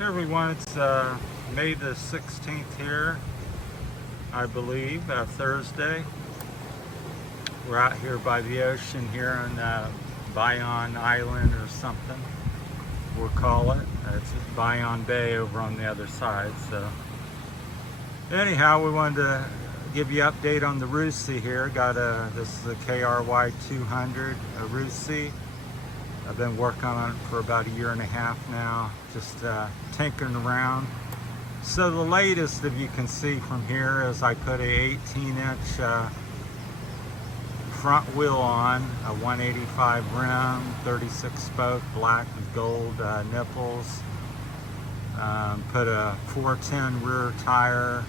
Hey everyone, it's May the 16th here, I believe, Thursday. We're out here by the ocean here on Bayon Island or something, we'll call it. It's Bayon Bay over on the other side. So anyhow, we wanted to give you an update on the Rusi here. This is a KRY 200 Rusi. I've been working on it for about a year and a half now, just tinkering around. So the latest, if you can see from here, is I put a 18-inch front wheel on, a 185 rim, 36 spoke, black with gold nipples. Put a 410 rear tire.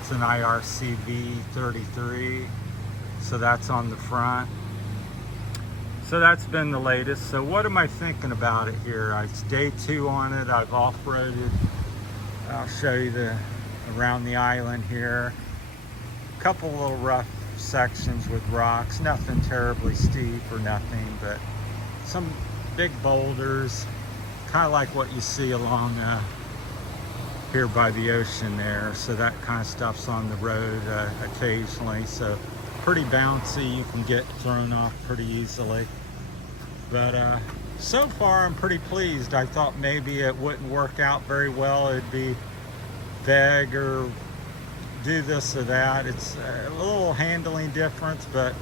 It's an IRCV 33, so that's on the front. So that's been the latest. So what am I thinking about it here? It's day 2 on it. I've off-roaded. I'll show you around the island here. A couple little rough sections with rocks. Nothing terribly steep or nothing, but some big boulders, kind of like what you see along here by the ocean there. So that kind of stuff's on the road occasionally. So pretty bouncy, you can get thrown off pretty easily. But so far I'm pretty pleased. I thought maybe it wouldn't work out very well. It'd be vague or do this or that. It's a little handling difference, but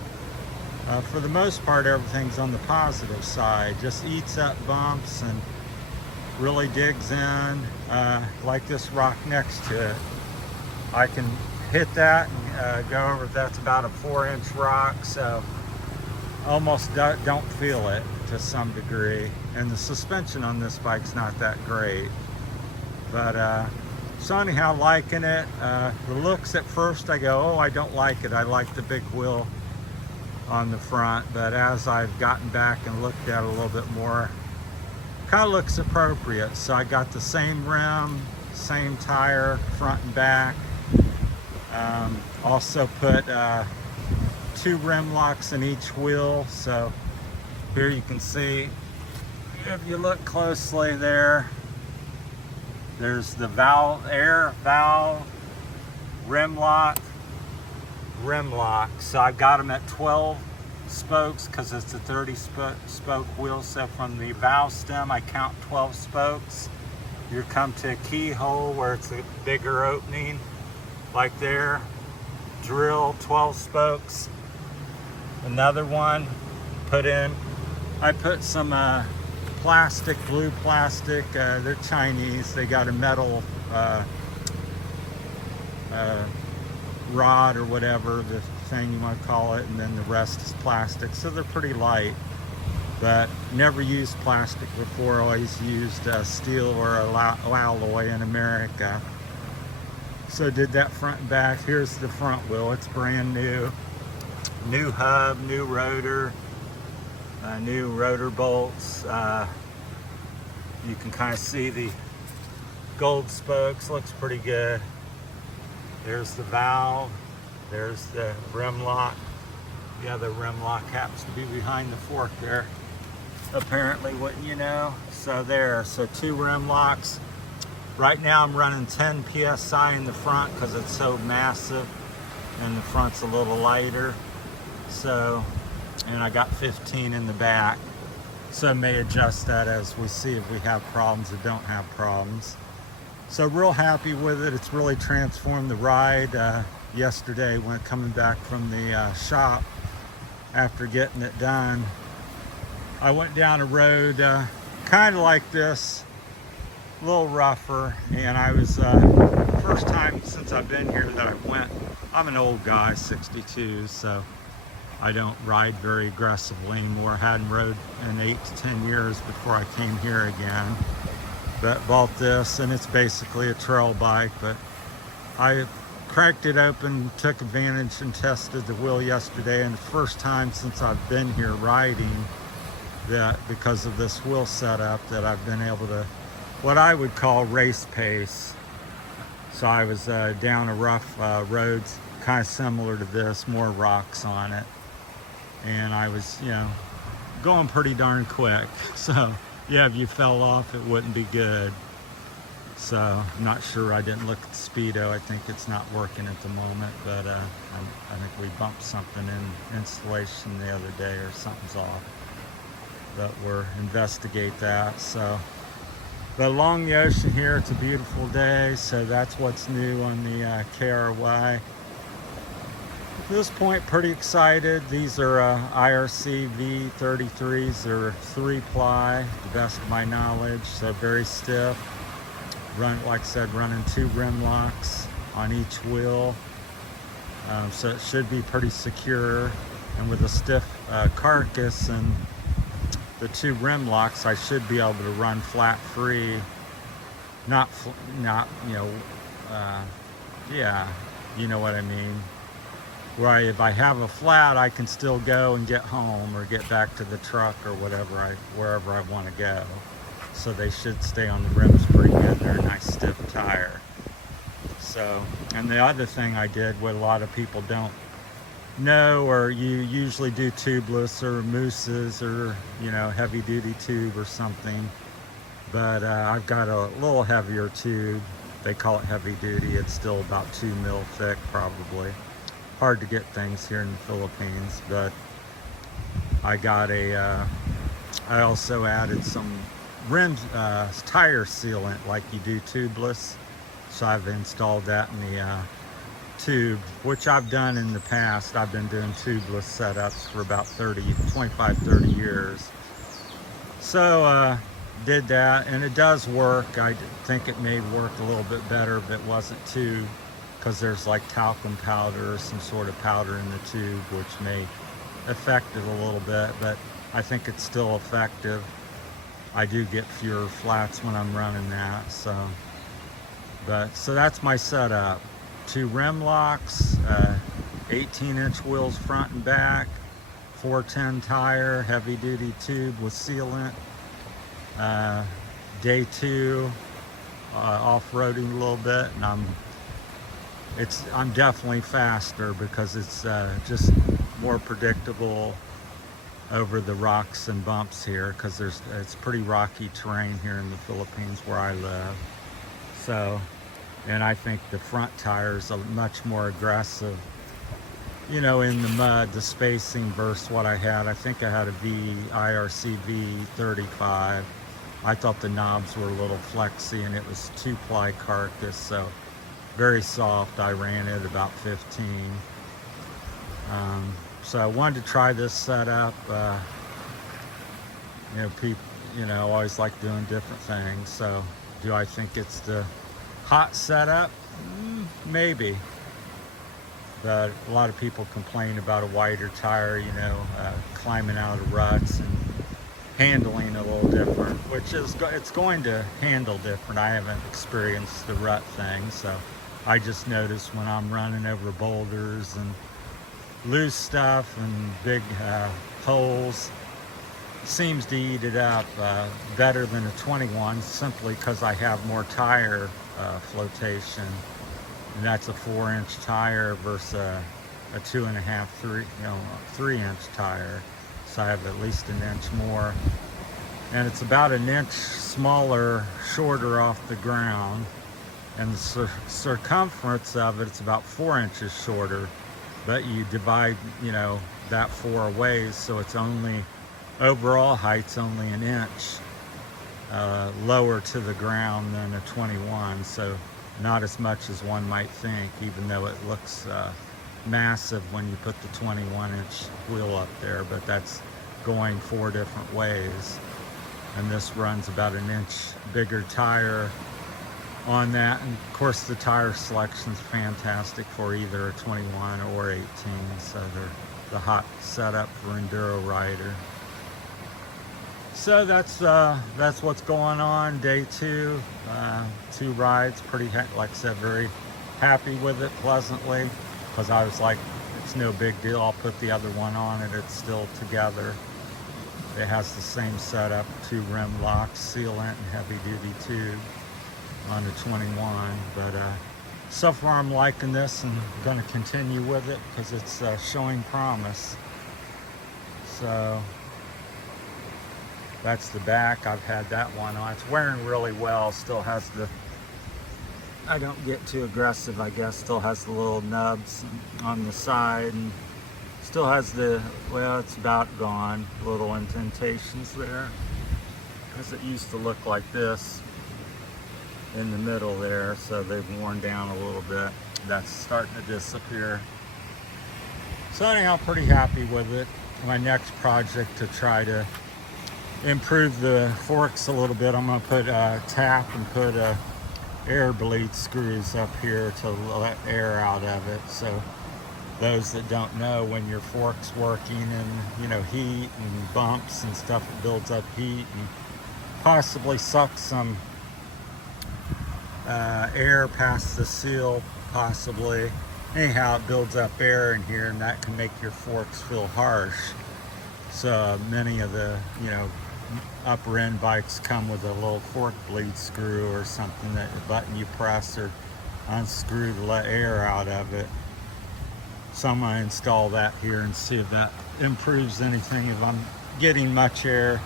for the most part everything's on the positive side. Just eats up bumps and really digs in, like this rock next to it. I can hit that and go over. That's about a 4-inch rock, so almost don't feel it to some degree. And the suspension on this bike's not that great, but so anyhow, liking it. The looks at first I go, oh, I don't like it. I like the big wheel on the front, but as I've gotten back and looked at it a little bit more, kind of looks appropriate. So I got the same rim, same tire, front and back. Also put 2 rim locks in each wheel. So here you can see, if you look closely there's the air valve, rim lock. So I've got them at 12 spokes because it's a 30 spoke wheel. So from the valve stem, I count 12 spokes. You come to a keyhole where it's a bigger opening, like there. Drill 12 spokes. Another one, put in. I put some blue plastic. They're Chinese. They got a metal rod or whatever, the thing you want to call it, and then the rest is plastic. So they're pretty light, but never used plastic before. Always used steel or alloy in America. So did that front and back. Here's the front wheel. It's brand new. New hub, new rotor, new rotor bolts. You can kind of see the gold spokes. Looks pretty good. There's the valve. There's the rim lock. The other rim lock happens to be behind the fork there, apparently, wouldn't you know? So there, so 2 rim locks. Right now I'm running 10 PSI in the front because it's so massive, and the front's a little lighter. So, and I got 15 in the back. So I may adjust that as we see if we have problems or don't have problems. So real happy with it. It's really transformed the ride. Yesterday when coming back from the shop after getting it done, I went down a road kind of like this, a little rougher, and I was first time since I've been here that I went. I'm an old guy, 62, so I don't ride very aggressively anymore. Hadn't rode in 8 to 10 years before I came here again. But bought this, and it's basically a trail bike, but I cracked it open, took advantage and tested the wheel yesterday, and the first time since I've been here riding that, because of this wheel setup, that I've been able to, what I would call race pace. So I was down a rough road, kind of similar to this, more rocks on it, and I was, going pretty darn quick. So yeah, if you fell off, it wouldn't be good. So I'm not sure, I didn't look at the speedo. I think it's not working at the moment, but I think we bumped something in installation the other day or something's off. But we'll investigate that. So, but along the ocean here, it's a beautiful day. So that's what's new on the KRY. At this point, pretty excited. These are IRC V33s. They're 3-ply, the best of my knowledge. So very stiff. Run, like I said, running 2 rim locks on each wheel. So it should be pretty secure. And with a stiff carcass and the 2 rim locks, I should be able to run flat free. Not you know, yeah, you know what I mean. Where if I have a flat, I can still go and get home or get back to the truck or wherever I want to go. So they should stay on the rims pretty good. They're a nice stiff tire. So, and the other thing I did, what a lot of people don't know, or you usually do tubeless or mooses or, you know, heavy duty tube or something. But I've got a little heavier tube. They call it heavy duty. It's still about 2 mil thick probably. Hard to get things here in the Philippines, but I got I also added some rim tire sealant like you do tubeless. So I've installed that in the tube, which I've done in the past. I've been doing tubeless setups for about 25, 30 years. So did that, and it does work. I think it may work a little bit better if it wasn't tube, because there's like talcum powder or some sort of powder in the tube, which may affect it a little bit, but I think it's still effective. I do get fewer flats when I'm running that, so that's my setup. 2 rim locks, 18-inch wheels front and back, 410 tire, heavy duty tube with sealant. Day 2, off-roading a little bit, and I'm definitely faster because it's just more predictable over the rocks and bumps here, because it's pretty rocky terrain here in the Philippines where I live. So, and I think the front tires are much more aggressive, you know, in the mud, the spacing versus what I had. I think I had a IRC V35. I thought the knobs were a little flexy, and it was 2-ply carcass, so very soft. I ran it about 15. So I wanted to try this setup. You know, people, you know, always like doing different things. So do I think it's the hot setup? Maybe. But a lot of people complain about a wider tire, you know, climbing out of ruts and handling a little different, which is, it's going to handle different. I haven't experienced the rut thing, so I just noticed when I'm running over boulders and loose stuff and big holes, seems to eat it up better than a 21, simply because I have more tire flotation, and that's a 4-inch tire versus a 2.5, 3-inch tire. So I have at least an inch more, and it's about an inch smaller, shorter off the ground, and the circumference of it's about 4 inches shorter. But you divide, you know, that 4 ways, so it's only, overall height's only an inch lower to the ground than a 21, so not as much as one might think, even though it looks massive when you put the 21-inch wheel up there, but that's going 4 different ways. And this runs about an inch bigger tire on that, and of course the tire selection's fantastic for either a 21 or 18, so they're the hot setup for enduro rider. So that's what's going on. Day 2, 2 rides, pretty, like I said, very happy with it, pleasantly, because I was like, it's no big deal, I'll put the other one on it, it's still together. It has the same setup, 2 rim locks, sealant, and heavy duty tube on the 21, but so far I'm liking this and going to continue with it because it's showing promise. So that's the back. I've had that one on. It's wearing really well. Still has the I don't get too aggressive, I guess. Still has the little nubs on the side, and still has the, well, it's about gone, little indentations there, because it used to look like this in the middle there, so they've worn down a little bit. That's starting to disappear. So anyhow, pretty happy with it. My next project to try to improve the forks a little bit, I'm going to put a tap and put a air bleed screws up here to let air out of it. So those that don't know, when your fork's working and heat and bumps and stuff, it builds up heat and possibly sucks some air past the seal, possibly. Anyhow, it builds up air in here, and that can make your forks feel harsh. So many of the upper end bikes come with a little fork bleed screw or something, that a button you press or unscrew to let air out of it. So I'm going to install that here and see if that improves anything, if I'm getting much air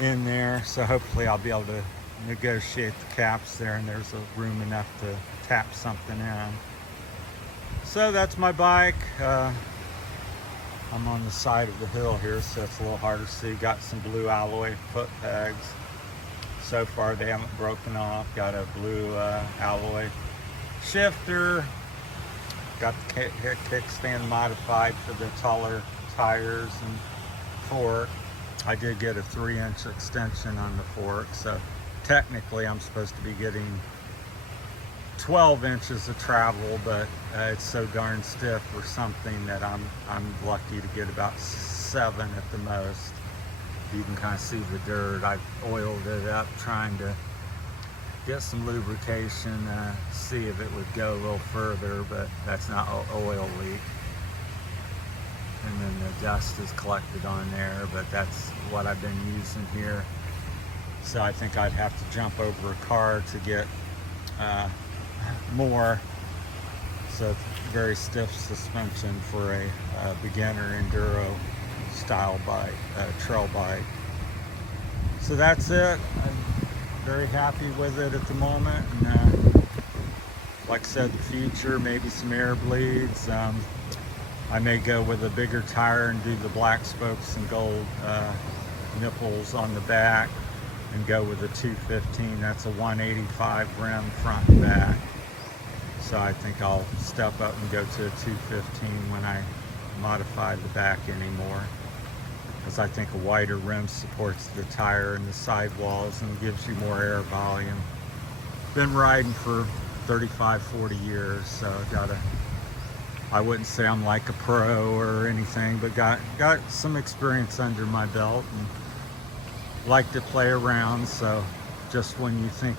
in there. So hopefully I'll be able to negotiate the caps there, and there's a room enough to tap something in. So that's my bike. I'm on the side of the hill here, so it's a little harder to see. Got some blue alloy foot pegs. So far they haven't broken off. Got a blue alloy shifter. Got the kickstand modified for the taller tires and fork. I did get a 3-inch extension on the fork, so technically I'm supposed to be getting 12 inches of travel, but it's so darn stiff or something that I'm lucky to get about 7 at the most. You can kind of see the dirt. I've oiled it up trying to get some lubrication, see if it would go a little further, but that's not oil leak. And then the dust is collected on there, but that's what I've been using here. So I think I'd have to jump over a car to get more. So it's very stiff suspension for a beginner enduro style bike, trail bike. So that's it. I'm very happy with it at the moment, and like I said, the future, maybe some air bleeds. I may go with a bigger tire and do the black spokes and gold nipples on the back, and go with a 215. That's a 185 rim front and back. So I think I'll step up and go to a 215 when I modify the back anymore, because I think a wider rim supports the tire and the sidewalls and gives you more air volume. Been riding for 35, 40 years, so I wouldn't say I'm like a pro or anything, but got some experience under my belt and like to play around. So just when you think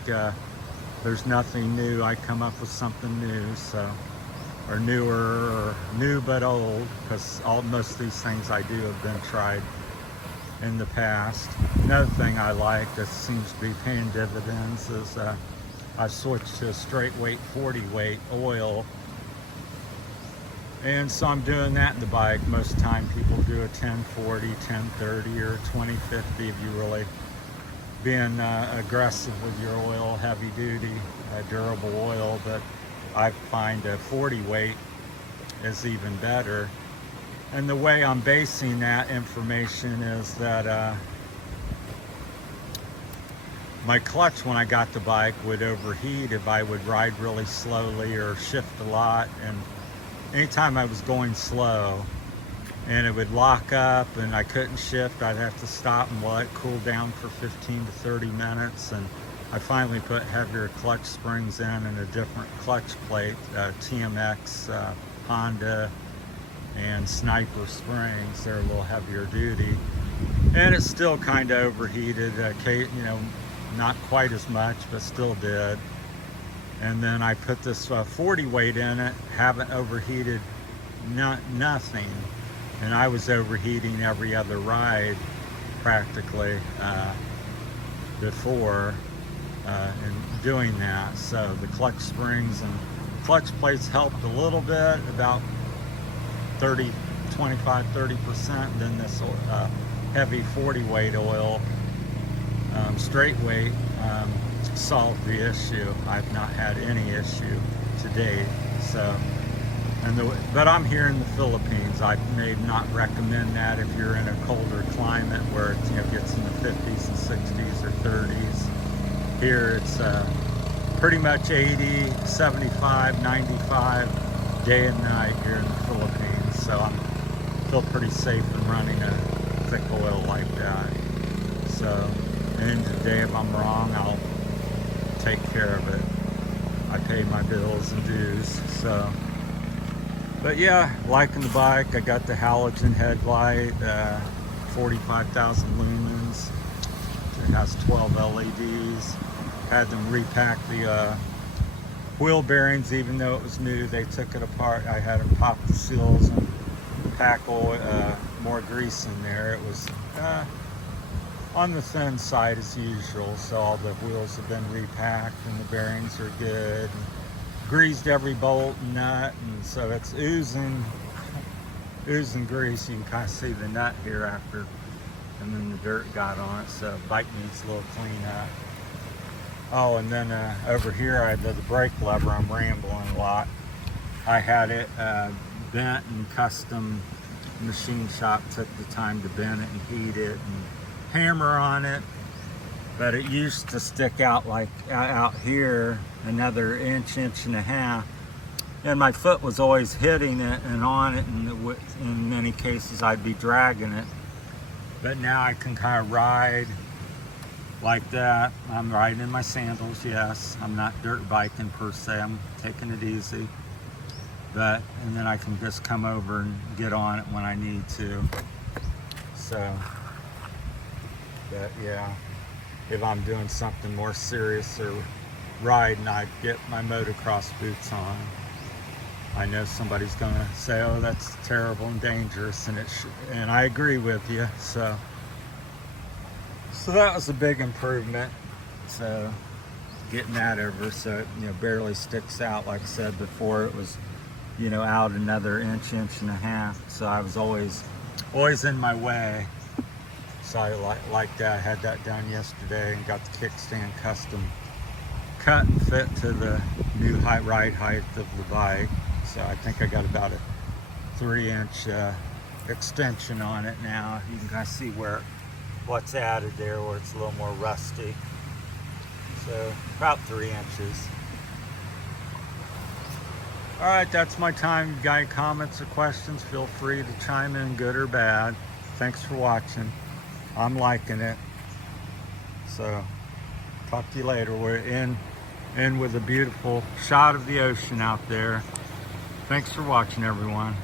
there's nothing new, I come up with something new, so, or newer, or new but old, because most of these things I do have been tried in the past. Another thing I like that seems to be paying dividends is I've switched to a straight weight 40 weight oil, and so I'm doing that in the bike. Most of the time people do a 1040, 1030, or 2050 if you really being aggressive with your oil, heavy duty, durable oil, but I find a 40 weight is even better. And the way I'm basing that information is that my clutch when I got the bike would overheat if I would ride really slowly or shift a lot, and anytime I was going slow and it would lock up and I couldn't shift, I'd have to stop and let it cool down for 15 to 30 minutes. And I finally put heavier clutch springs in and a different clutch plate, TMX, Honda, and Sniper springs. They're a little heavier duty. And it still kind of overheated, not quite as much, but still did. And then I put this 40 weight in it, haven't overheated nothing. And I was overheating every other ride practically before in doing that. So the clutch springs and clutch plates helped a little bit, about 25, 30%. Then this heavy 40 weight oil, straight weight, solved the issue. I've not had any issue to date. So, but I'm here in the Philippines. I may not recommend that if you're in a colder climate where it gets in the 50s and 60s or 30s. Here it's pretty much 80, 75, 95 day and night here in the Philippines. So I feel pretty safe in running a thick oil like that. So, and today if I'm wrong, I'll take care of it. I pay my bills and dues. So, but yeah, liking the bike. I got the halogen headlight, 45,000 lumens. It has 12 LEDs. Had them repack the wheel bearings, even though it was new. They took it apart. I had them pop the seals and pack more grease in there. It was on the thin side as usual, so all the wheels have been repacked and the bearings are good. And greased every bolt and nut, and so it's oozing grease. You can kind of see the nut here after, and then the dirt got on it, so bike needs a little cleanup. Oh, and then over here I had the brake lever. I'm rambling a lot. I had it bent and custom machine shop took the time to bend it and heat it and hammer on it, but it used to stick out like out here another inch and a half, and my foot was always hitting it and on it, and in many cases I'd be dragging it. But now I can kind of ride like that. I'm riding in my sandals, yes. I'm not dirt biking per se, I'm taking it easy. And then I can just come over and get on it when I need to. So, but yeah, if I'm doing something more serious or riding, I'd get my motocross boots on. I know somebody's gonna say, oh, that's terrible and dangerous, and I agree with you. So that was a big improvement. So getting that over, so it barely sticks out. Like I said before, it was out another inch and a half. So I was always in my way. So I like that. I had that done yesterday and got the kickstand custom cut and fit to the new ride height of the bike. So I think I got about a 3-inch extension on it now. You can kind of see what's added there, where it's a little more rusty. So about 3 inches. All right, that's my time. If you got any comments or questions, feel free to chime in, good or bad. Thanks for watching. I'm liking it. So talk to you later. We're in with a beautiful shot of the ocean out there. Thanks for watching, everyone.